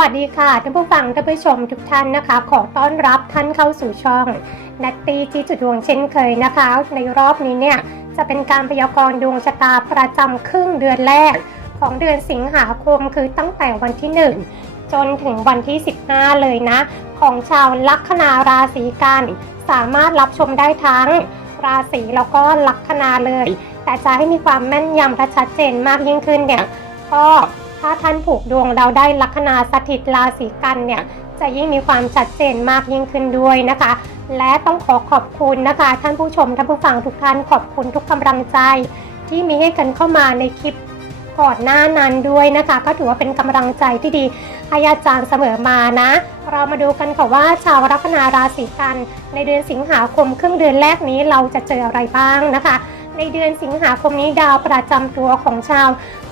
วัสดีค่ะท่านผู้ฟังท่านผู้ชมทุกท่านนะคะ ขอต้อนรับท่านเข้าสู่ช่องนัตตีจีจุดดวงเช่นเคยนะคะ ในรอบนี้เนี่ยจะเป็นการพยากรณ์ดวงชะตาประจำครึ่งเดือนแรก ของเดือนสิงหาคมคือตั้งแต่วันที่ 1 จนถึงวันที่ 15 เลยนะ ของชาวลัคนาราศีกันสามารถรับชมได้ทั้งราศีแล้วก็ลัคนาเลย แต่จะให้มีความแม่นยำและชัดเจนมากยิ่งขึ้นเนี่ยก็ ถ้าท่านผูกดวงเราได้ลัคนาสถิตราศีกันเนี่ยจะยิ่งมีความชัดเจนมากยิ่งขึ้นด้วยนะคะ และต้องขอขอบคุณนะคะ ท่านผู้ชมท่านผู้ฟังทุกท่านขอบคุณทุกกำลังใจ ที่มีให้กันเข้ามาในคลิปก่อนหน้านั้นด้วยนะคะ ก็ถือว่าเป็นกำลังใจที่ดีให้อาจารย์เสมอมานะ เรามาดูกันค่ะว่าชาวลัคนาราศีกัน ในเดือนสิงหาคมครึ่งเดือนแรกนี้เราจะเจออะไรบ้างนะคะ ในเดือนสิงหาคมนี้ดาวประจำตัวของชาว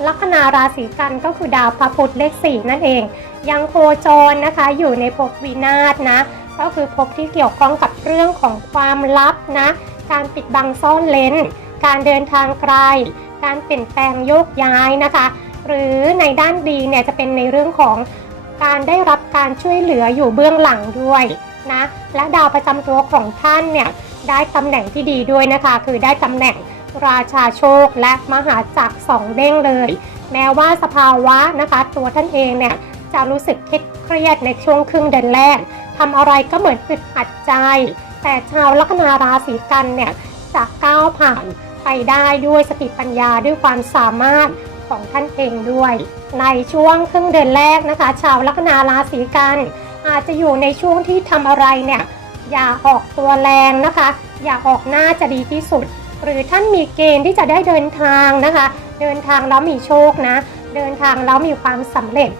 ลัคนาราศีกันก็คือดาวพระพุธเลขสี่นั่นเอง ยังโคจรนะคะอยู่ในภพวินาศนะ ก็คือภพที่เกี่ยวข้องกับเรื่องของความลับนะ การปิดบังซ่อนเลนการเดินทางไกล การเปลี่ยนแปลงโยกย้ายนะคะ หรือในด้านดีเนี่ยจะเป็นในเรื่องของการได้รับการช่วยเหลืออยู่เบื้องหลังด้วยนะและดาวประจำตัวของท่านเนี่ยได้ตำแหน่งที่ดีด้วยนะคะ คือได้ตำแหน่ง ราชาโชคและมหาจักรสองเด้งเลย แม้ว่าสภาวะนะคะ ตัวท่านเองเนี่ยจะรู้สึกเครียดเครียดในช่วงครึ่งเดือนแรกทำอะไรก็เหมือนอึดอัดใจ แต่ชาวลัคนาราศีกันเนี่ยจะก้าวผ่านไปได้ด้วยสติปัญญาด้วยความสามารถของท่านเองด้วย ในช่วงครึ่งเดือนแรกนะคะ ชาวลัคนาราศีกันอาจจะอยู่ในช่วงที่ทำอะไรเนี่ยอย่าออกตัวแรงนะคะ อย่าออกหน้าจะดีที่สุด หรือท่านมีเกณฑ์ที่จะได้เดินทางนะคะ เดินทางแล้วมีโชคนะ เดินทางแล้วมีความสำเร็จ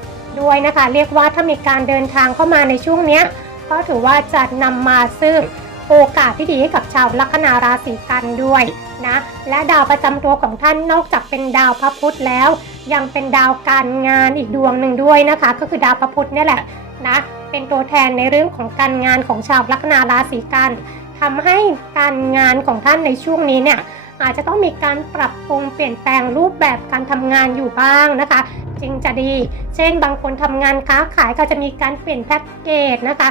ด้วยนะคะ เรียกว่าถ้ามีการเดินทางเข้ามาในช่วงเนี้ยก็ถือว่าจะนำมาซึ่งโอกาสที่ดีให้กับชาวลัคนาราศีกันด้วยนะและดาวประจำตัวของท่านนอกจากเป็นดาวพระพุธแล้ว ยังเป็นดาวการงานอีกดวงหนึ่งด้วยนะคะ ก็คือดาวพระพุธนี่แหละนะเป็นตัวแทนในเรื่องของการงานของชาวลัคนาราศีกัน ทำให้การงานของท่านในช่วงนี้เนี่ยอาจจะต้องมีการปรับปรุงเปลี่ยนแปลงรูปแบบการทำงานอยู่บ้างนะคะ จึงจะดี เช่น บางคนทำงานค้าขายก็จะมีการเปลี่ยนแพ็กเกจนะคะ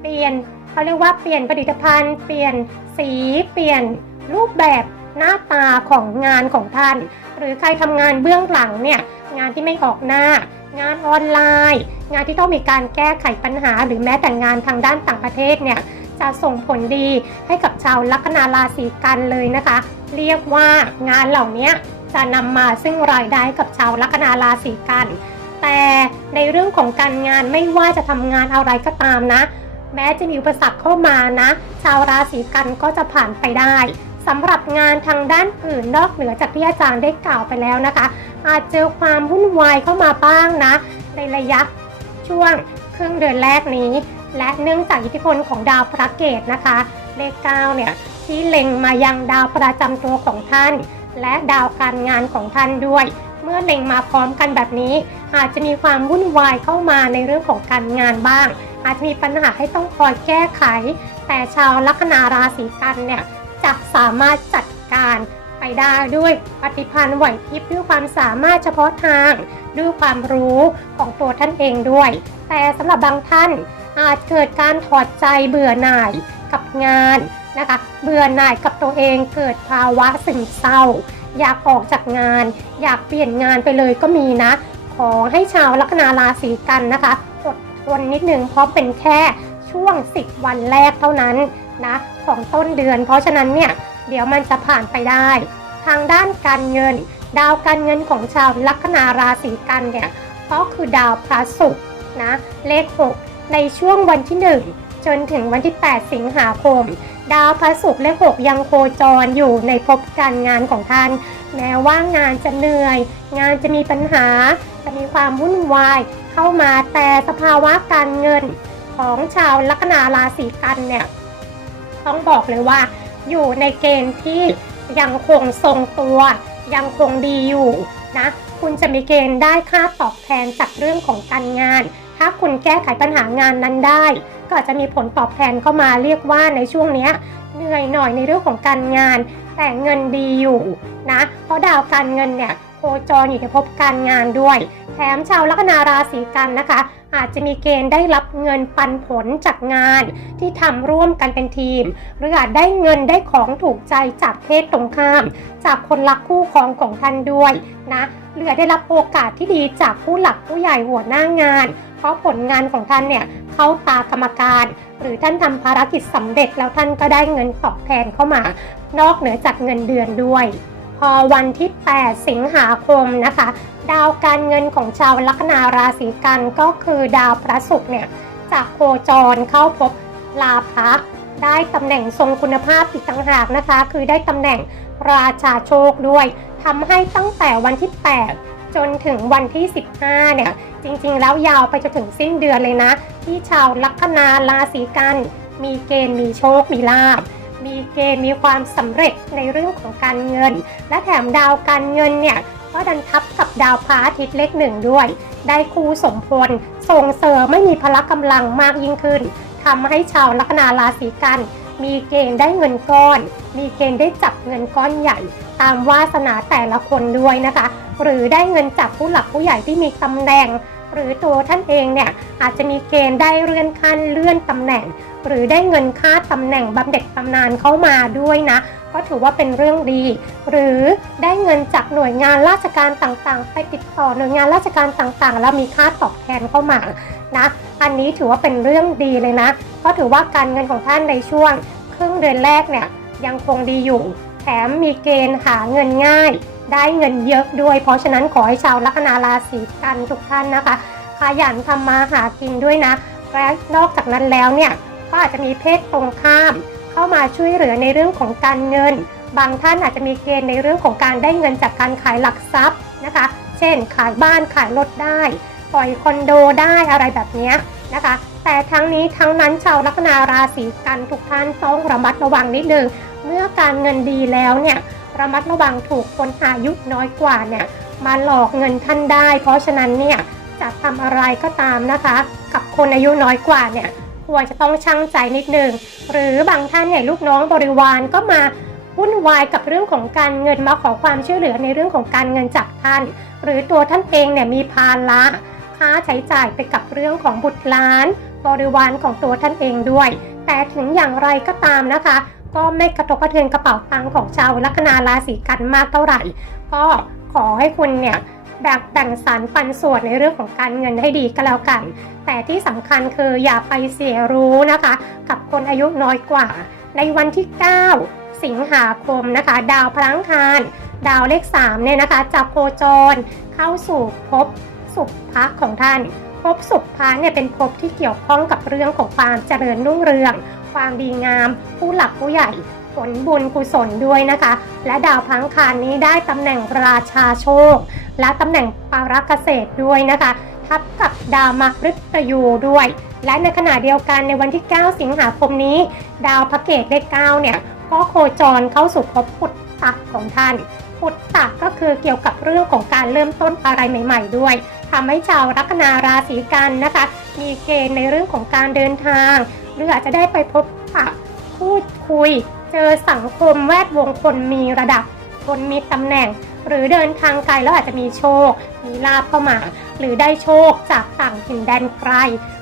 เปลี่ยนเขาเรียกว่าเปลี่ยนผลิตภัณฑ์ เปลี่ยนสีเปลี่ยนรูปแบบหน้าตาของงานของท่าน หรือใครทำงานเบื้องหลังเนี่ยงานที่ไม่ออกหน้า งานออนไลน์ งานที่ต้องมีการแก้ไขปัญหา หรือแม้แต่งานทางด้านต่างประเทศเนี่ย จะส่งผลดีให้กับชาวลัคนาราศีกันเลยนะคะ เรียกว่างานเหล่านี้จะนำมาซึ่งรายได้กับชาวลัคนาราศีกัน แต่ในเรื่องของการงานไม่ว่าจะทำงานอะไรก็ตามนะ แม้จะมีอุปสรรคเข้ามานะ ชาวราศีกันก็จะผ่านไปได้สำหรับงานทางด้านอื่นนอกเหนือจากที่อาจารย์ได้กล่าวไปแล้วนะคะ อาจเจอความวุ่นวายเข้ามาบ้างนะ ในระยะช่วงครึ่งเดือนแรกนี้ และเนื่องจากอิทธิพลของดาวพระเกตนะคะ เลข9เนี่ยที่เล็งมายังดาวประจำตัวของท่าน และดาวการงานของท่านด้วย เมื่อเล็งมาพร้อมกันแบบนี้ อาจจะมีความวุ่นวายเข้ามาในเรื่องของการงานบ้าง อาจจะมีปัญหาให้ต้องคอยแก้ไข แต่ชาวลัคนาราศีกันเนี่ยจะสามารถจัดการไปได้ด้วยปฏิพันธ์ไหวพริบด้วยความสามารถเฉพาะทาง ด้วยความรู้ของตัวท่านเองด้วย แต่สำหรับบางท่าน อาจเกิดการถอดใจเบื่อหน่ายกับงานนะคะ เบื่อหน่ายกับตัวเองเกิดภาวะซึมเศร้า อยากออกจากงาน อยากเปลี่ยนงานไปเลยก็มีนะ ขอให้ชาวลัคนาราศีกันนะคะอดทนนิดนึงเพราะเป็นแค่ช่วง 10 วันแรกเท่านั้นนะของต้นเดือน เพราะฉะนั้นเนี่ยเดี๋ยวมันจะผ่านไปได้ ทางด้านการเงิน ดาวการเงินของชาวลัคนาราศีกันเนี่ยก็คือดาวพระศุกร์นะเลข 6 ในช่วงวันที่ 1 จนถึงวันที่ 8 สิงหาคม ดาวพระศุกร์เลข6ยังโคจรอยู่ในภพการงานของท่าน แม้ว่างานจะเหนื่อย งานจะมีปัญหา จะมีความวุ่นวายเข้ามาแต่สภาวะการเงินของชาวลัคนาราศีกันเนี่ย ต้องบอกเลยว่า อยู่ในเกณฑ์ที่ยังคงทรงตัว ยังคงดีอยู่นะ คุณจะมีเกณฑ์ได้ค่าตอบแทนจากเรื่องของการงาน ถ้าคุณแก้ไขปัญหางานนั้นได้ ก็อาจจะมีผลตอบแทนเข้ามาเรียกว่าในช่วงนี้เหนื่อยหน่อยในเรื่องของการงาน แต่เงินดีอยู่นะ เพราะดาวการเงินเนี่ยโคจรอยู่ในภพการงานด้วย แถมชาวลัคนาราศีกันนะคะ อาจจะมีเกณฑ์ได้รับเงินปันผลจากงาน ที่ทำร่วมกันเป็นทีม หรืออาจได้เงินได้ของถูกใจจากเพศตรงข้าม จากคนรักคู่ครองของท่านด้วยนะหรือได้รับโอกาสที่ดีจากผู้หลักผู้ใหญ่หัวหน้างาน เพราะผลงานของท่านเนี่ยเข้าตากรรมการ หรือท่านทำภารกิจสำเร็จแล้วท่านก็ได้เงินตอบแทนเข้ามานอกเหนือจากเงินเดือนด้วย พอวันที่ 8 สิงหาคมนะคะ ดาวการเงินของชาวลัคนาราศีกันก็คือดาวพระศุกร์เนี่ยจากโคจรเข้าพบลาภะได้ตำแหน่งทรงคุณภาพอีกต่างหากนะคะ คือได้ตำแหน่งราชาโชคด้วยทำให้ตั้งแต่วันที่ 8 จนถึงวันที่ 15 เนี่ย จริงๆ แล้วยาวไปจนถึงสิ้นเดือนเลยนะ ที่ชาวลัคนาราศีกัน มีเกณฑ์มีโชค มีลาบ มีเกณฑ์มีความสำเร็จในเรื่องของการเงิน และแถมดาวการเงินเนี่ยก็ดันทับกับดาวพระอาทิตย์เลขหนึ่งด้วย ได้คู่สมพลส่งเสริมไม่มีพละกำลังมากยิ่งขึ้นทำให้ชาวลัคนาราศีกันมีเกณฑ์ได้เงินก้อน มีเกณฑ์ได้จับเงินก้อนใหญ่ ตามวาสนาแต่ละคนด้วยนะคะ หรือได้เงินจากผู้หลักผู้ใหญ่ที่มีตำแหน่ง หรือตัวท่านเองเนี่ยอาจจะมีเกณฑ์ได้เลื่อนขั้นเลื่อนตำแหน่ง หรือได้เงินค่าตำแหน่งบำเหน็จบำนาญเข้ามาด้วยนะ ก็ถือว่าเป็นเรื่องดี หรือได้เงินจากหน่วยงานราชการต่างๆ ไปติดต่อหน่วยงานราชการต่างๆ แล้วมีค่าตอบแทนเข้ามานะอันนี้ถือว่าเป็นเรื่องดีเลยนะ ก็ถือว่าการเงินของท่านในช่วง ครึ่งเดือนแรกเนี่ยยังคงดีอยู่ แถมมีเกณฑ์หาเงินง่าย ได้เงินเยอะด้วย เพราะฉะนั้นขอให้ชาวลัคนาราศีกันทุกท่านนะคะขยันทำมาหากินด้วยนะและนอกจากนั้นแล้วเนี่ยก็อาจจะมีเพศตรงข้าม เข้ามาช่วยเหลือในเรื่องของการเงิน บางท่านอาจจะมีเกณฑ์ในเรื่องของการได้เงินจากการขายหลักทรัพย์นะคะ เช่น ขายบ้านขายรถได้ ปล่อยคอนโดได้อะไรแบบนี้นะคะ แต่ทั้งนี้ทั้งนั้นชาวลัคนาราศีกันทุกท่านต้องระมัดระวังนิดนึงเมื่อการเงินดีแล้วเนี่ย ระมัดระวังถูกคนอายุน้อยกว่าเนี่ยมาหลอกเงินท่านได้ เพราะฉะนั้นเนี่ยจะทำอะไรก็ตามนะคะ กับคนอายุน้อยกว่าเนี่ยควรจะต้องชั่งใจนิดนึง หรือบางท่านเนี่ยลูกน้องบริวารก็มาวุ่นวายกับเรื่องของการเงินมาขอความช่วยเหลือในเรื่องของการเงินจากท่าน หรือตัวท่านเองเนี่ยมีภาระค่าใช้จ่ายไปกับเรื่องของบุตรหลาน บริวารของตัวท่านเองด้วย แต่ถึงอย่างไรก็ตามนะคะ ก็ไม่กระทบกระเทือนกระเป๋าตังค์ของชาวลัคนาราศีกันมากเท่าไหร่ ก็ขอให้คุณเนี่ยแบ่งแบ่งสรรปันส่วนในเรื่องของการเงินให้ดีก็แล้วกัน แต่ที่สำคัญคืออย่าไปเสียรู้นะคะ กับคนอายุน้อยกว่า ในวันที่ 9 สิงหาคมนะคะ ดาวพลังคารดาวเลข3เนี่ยนะคะจะโคจรเข้าสู่ภพสุภะของท่าน ภพสุภะเนี่ยเป็นภพที่เกี่ยวข้องกับเรื่องของความเจริญรุ่งเรือง ความดีงาม ผู้หลักผู้ใหญ่ผลบุญกุศลด้วยนะคะ และดาวพังคารนี้ได้ตำแหน่งราชาโชค และตำแหน่งปารักเกษตรด้วยนะคะ ทับกับดาวมฤตยูด้วย และในขณะเดียวกันในวันที่ 9 สิงหาคมนี้ ดาวพระเกตเลข9เนี่ยก็โคจรเข้าสู่ภพปุตตะของท่านปุตตะก็คือเกี่ยวกับเรื่องของการเริ่มต้นอะไรใหม่ ๆ ด้วย ทำให้ชาวลัคนาราศีกันนะคะ มีเกณฑ์ในเรื่องของการเดินทาง หรืออาจจะได้ไปพบปะพูดคุย เจอสังคมแวดวงคนมีระดับ คนมีตำแหน่ง หรือเดินทางไกลแล้วอาจจะมีโชค มีลาภเข้ามา หรือได้โชคจากต่างถิ่นแดนไกล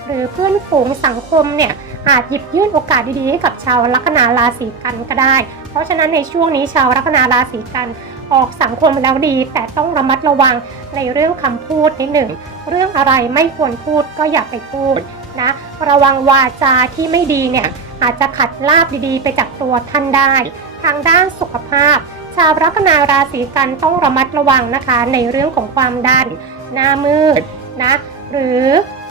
หรือเพื่อนฝูงสังคมเนี่ยอาจหยิบยื่นโอกาสดีๆให้กับชาวลัคนาราศีกันก็ได้ เพราะฉะนั้นในช่วงนี้ชาวลัคนาราศีกัน ออกสังคมแล้วดี แต่ต้องระมัดระวังในเรื่องคำพูดนิดหนึ่ง เรื่องอะไรไม่ควรพูดก็อย่าไปพูดนะ ระวังวาจาที่ไม่ดีเนี่ยอาจจะขัดลาบดีๆ ไปจากตัวท่านได้ ทางด้านสุขภาพ ชาวลัคนาราศีกันต้องระมัดระวังนะคะ ในเรื่องของความดันหน้ามืดนะ หรือ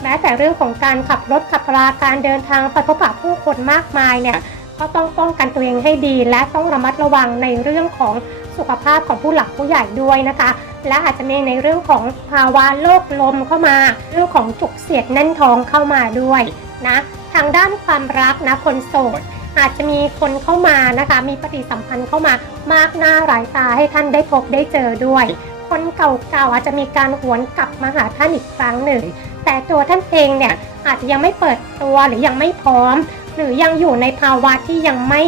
แม้แต่เรื่องของการขับรถขับราการเดินทางไปพบปะผู้คนมากมายเนี่ยก็ต้องป้องกันตัวเองให้ดี และต้องระมัดระวังในเรื่องของ สุขภาพของผู้หลักผู้ใหญ่ด้วยนะคะ และอาจจะมีในเรื่องของภาวะโรคลมเข้ามา เรื่องของจุกเสียดแน่นท้องเข้ามาด้วยนะทางด้านความรักนะคนโสดอาจจะมีคนเข้ามานะคะ มีปฏิสัมพันธ์เข้ามามากหน้าหลายตาให้ท่านได้พบได้เจอด้วย คนเก่าๆอาจจะมีการหวนกลับมาหาท่านอีกครั้งหนึ่ง แต่ตัวท่านเองเนี่ยอาจจะยังไม่เปิดตัวหรือยังไม่พร้อม หรือยังอยู่ในภาวะที่ยังไม่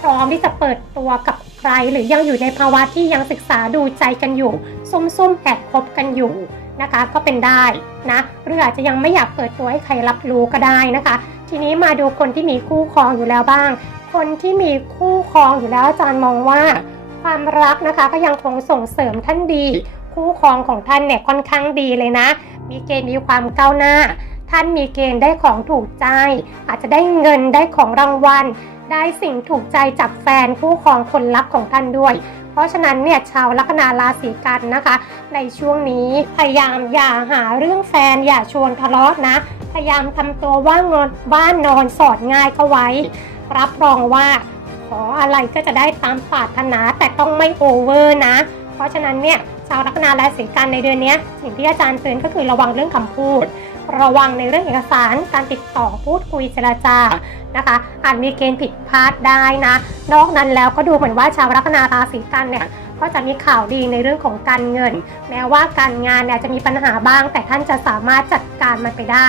พร้อมที่จะเปิดตัวกับ ใครหรือยังอยู่ในภาวะที่ยังศึกษาดูใจกันอยู่ ซุ่มๆแอบคบกันอยู่นะคะก็เป็นได้นะหรืออาจจะยังไม่อยากเปิดตัวให้ใครรับรู้ก็ได้นะคะ ทีนี้มาดูคนที่มีคู่ครองอยู่แล้วบ้าง คนที่มีคู่ครองอยู่แล้วอาจารย์มองว่า ความรักนะคะก็ยังคงส่งเสริมท่านดี คู่ครองของท่านเนี่ยค่อนข้างดีเลยนะ มีเกณฑ์มีความก้าวหน้า ท่านมีเกณฑ์ได้ของถูกใจ อาจจะได้เงินได้ของรางวัล ได้สิ่งถูกใจจากแฟนคู่ครองคนรักของท่านด้วย เพราะฉะนั้นเนี่ยชาวลัคนาราศีกันนะคะ ในช่วงนี้พยายามอย่าหาเรื่องแฟนอย่าชวนทะเลาะนะ พยายามทำตัวว่างอนบ้านนอนสอดง่ายเข้าไว้ รับรองว่าขออะไรก็จะได้ตามปรารถนาแต่ต้องไม่โอเวอร์นะ เพราะฉะนั้นเนี่ยชาวลัคนาราศีกันในเดือนนี้สิ่งที่อาจารย์เตือนก็คือระวังเรื่องคำพูด ระวังในเรื่องเอกสารการติดต่อพูดคุยเจรจานะคะอาจมีเกณฑ์ผิดพลาดได้นะ นอกนั้นแล้วก็ดูเหมือนว่าชาวลัคนาราศีกันเนี่ยก็จะมีข่าวดีในเรื่องของการเงิน แม้ว่าการงานเนี่ยจะมีปัญหาบ้าง แต่ท่านจะสามารถจัดการมันไปได้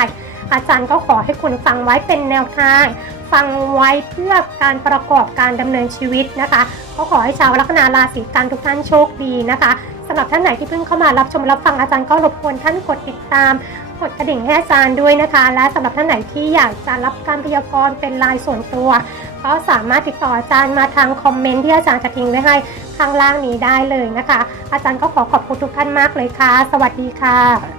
อาจารย์ก็ขอให้คุณฟังไว้เป็นแนวทาง ฟังไว้เพื่อการประกอบการดำเนินชีวิตนะคะ ก็ขอให้ชาวลัคนาราศีกันทุกท่านโชคดีนะคะสำหรับท่านไหนที่เพิ่งเข้ามารับชมรับฟังอาจารย์ก็รบกวนท่านกดติดตาม กดกระดิ่งให้อาจารย์ด้วยนะคะ และสำหรับท่านไหนที่อยากจะรับการพยากรณ์เป็นลายส่วนตัว ก็สามารถติดต่ออาจารย์มาทางคอมเมนต์ที่อาจารย์จะทิ้งไว้ให้ข้างล่างนี้ได้เลยนะคะ อาจารย์ก็ขอขอบคุณทุกท่านมากเลยค่ะ สวัสดีค่ะ